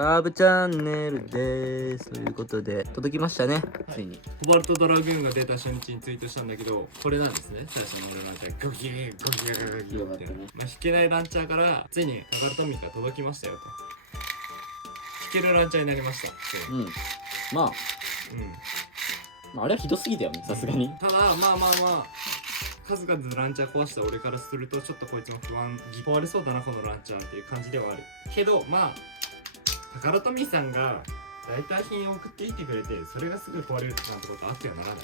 カーブチャンネルです。ということで、届きましたね、ついに。コバルトドラグーンが出た初日にツイートしたんだけど、これなんですね、最初のランチャー。ゴキゲゴキゲゴキゲって、引けないランチャーから、ついにタカルトミーが届きましたよと。引けるランチャーになりました。うん。まあ、まあ、あれはひどすぎたよね、さすがに。ただ、まあ、数々ランチャー壊した俺からすると、ちょっとこいつも不安、壊れそうだな、このランチャーっていう感じではある。けど、まあ、タカラトミーさんが代替品を送っていってくれて、それがすぐ壊れるなんてことあってはならない。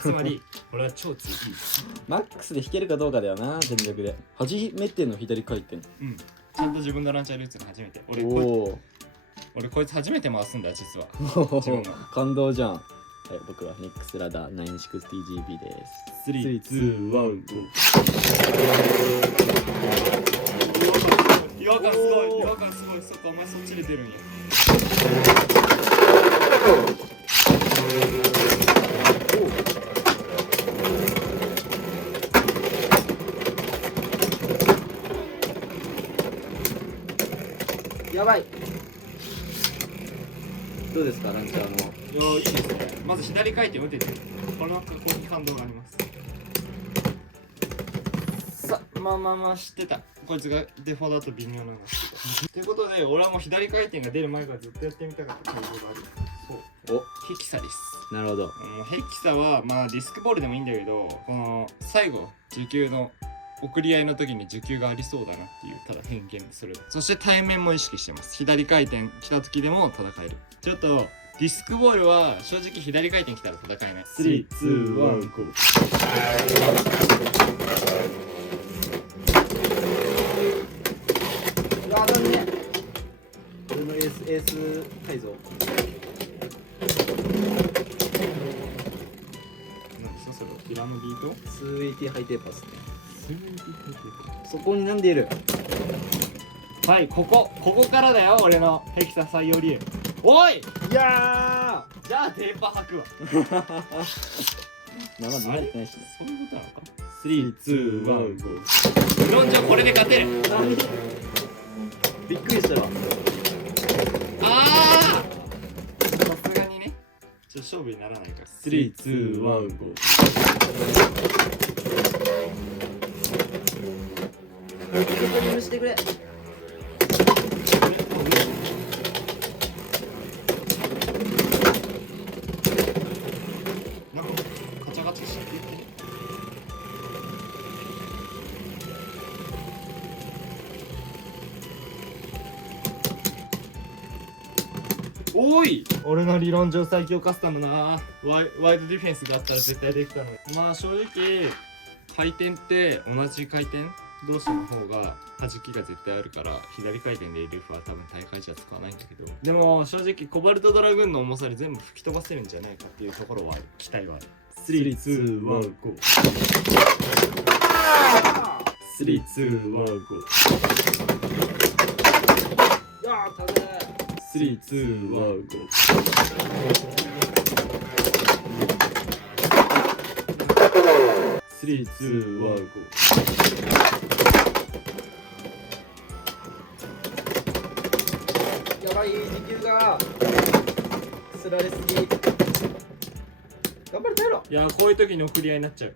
つまり、これは超強い。マックスで弾けるかどうかだよな、全力で。初めての左回転。ちゃんと自分のランチャーで打つの初めて。俺こいつ初めて回すんだ、実は。感動じゃん。はい、僕はニックスラダー 960GB です。3、2、1、GO。違和感すごい、違和感すごい。そっか、お前そっちで出るんや。やばい。どうですか、ランチャーの。いや、いいですね。まず左回転打てて、この格好に感動があります。さあ、まあ知ってた。こいつがデフォだと微妙なんですけど。ということで、俺はもう左回転が出る前からずっとやってみたかった改造がある。そう。ヘキサです。なるほど。ヘキサは、まあディスクボールでもいいんだけど、この最後、受給の送り合いの時に受給がありそうだなっていう、ただ偏見それ。そして対面も意識してます。左回転来た時でも戦える。ちょっと、ディスクボールは正直左回転来たら戦えない。3、2、1、GO。あ、だね。俺のエース改造。何ですかそれは？ピラムビート280ハイテーパーっすね。そこになんでいる。はい、ここからだよ、俺のヘキサ採用理由。おい！いやじゃあテーパー吐くわ。生で慣れてないしね。そういうことなのか。3、2、1、GO。理論上これで勝てる。びっくりしたわ。ああ！さすがにね。ちょっと勝負にならないから。3、2、1、GO。許してくれ。なんかガチャガチャしてる。おい！俺の理論上最強カスタムな。ワイドディフェンスがあったら絶対できたのに。まあ正直回転って同じ回転同士の方が弾きが絶対あるから、左回転で LF は多分大会じゃ使わないんだけど、でも正直コバルトドラグーンの重さで全部吹き飛ばせるんじゃないかっていうところは期待はある。3、2、1、GO。3、2、1、GO。いやー、食べ。3、2、1、GO。3、2、1、GO。やばい、時給がすられすぎ。頑張れ、耐えろ。いや、こういう時に送り合いになっちゃう。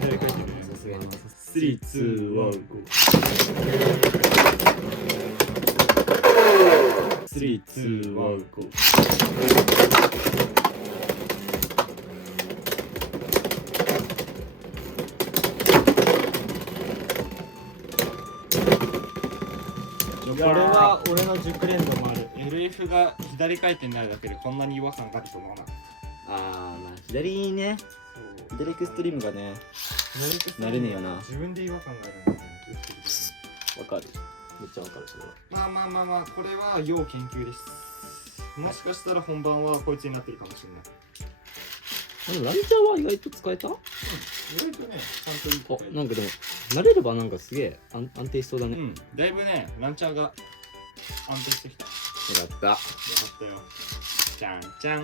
左回転でね、さすがに。3、2、1、GO。3、2、1、GO。これは俺の熟練度もある。LF が左回転になるだけでこんなに違和感があると思わなかった。あー、まあ左にね、左エクストリームがね、慣れねえよな。自分で違和感があるんだよね、打ってる時に。わかる。めっちゃわかる、それは。まあ、これは要研究です。もしかしたら本番はこいつになってるかもしれない。でもランチャーは意外と使えた？意外とね、ちゃんといいとこなんかでも、慣れればなんかすげえ安定しそうだね。だいぶね、ランチャーが安定してきた。よかった。よかったよ。じゃんじゃん。